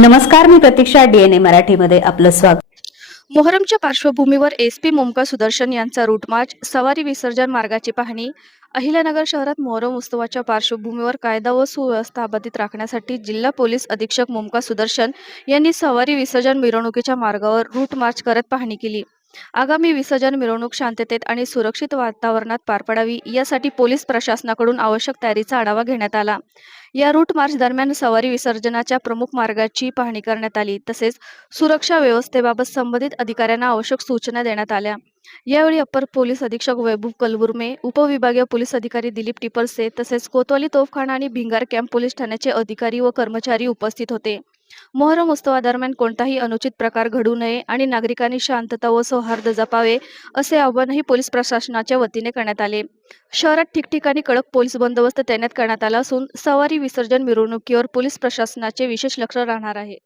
नमस्कार, मी प्रतीक्षा. DNA मराठीमध्ये आपलं स्वागत. मोहरमच्या पार्श्वभूमीवर एसपी मोमका सुदर्शन यांचा रूट मार्च, सवारी विसर्जन मार्गाची पाहणी. अहिल्यानगर शहरात मोहरम उत्सवाच्या पार्श्वभूमीवर कायदा व सुव्यवस्था अबाधित राखण्यासाठी जिल्हा पोलीस अधीक्षक मोमका सुदर्शन यांनी सवारी विसर्जन मिरवणुकीच्या मार्गावर रूट मार्च करत पाहणी केली. आगामी विसर्जन मिरवणूक शांततेत आणि सुरक्षित वातावरणात पार पडावी यासाठी पोलीस प्रशासनाकडून आवश्यक तयारीचा आढावा घेण्यात आला. या रूट मार्च दरम्यान सवारी विसर्जनाच्या प्रमुख मार्गाची पाहणी करण्यात आली. तसेच सुरक्षा व्यवस्थेबाबत संबंधित अधिकाऱ्यांना आवश्यक सूचना देण्यात आल्या. यावेळी अप्पर पोलीस अधीक्षक वैभव कलबुर्मे, उपविभागीय पोलीस अधिकारी दिलीप टिपरसे तसेच कोतवाली तोफखाना आणि भिंगार कॅम्प पोलीस ठाण्याचे अधिकारी व कर्मचारी उपस्थित होते. मोहरम उत्सवादरम्यान कोणताही अनुचित प्रकार घडू नये आणि नागरिकांनी शांतता व सौहार्द जपावे असे आवाहनही पोलीस प्रशासनाच्या वतीने करण्यात आले. शहरात ठिकठिकाणी कडक पोलीस बंदोबस्त तैनात करण्यात आला असून सवारी विसर्जन मिरवणुकीवर पोलीस प्रशासनाचे विशेष लक्ष राहणार आहे.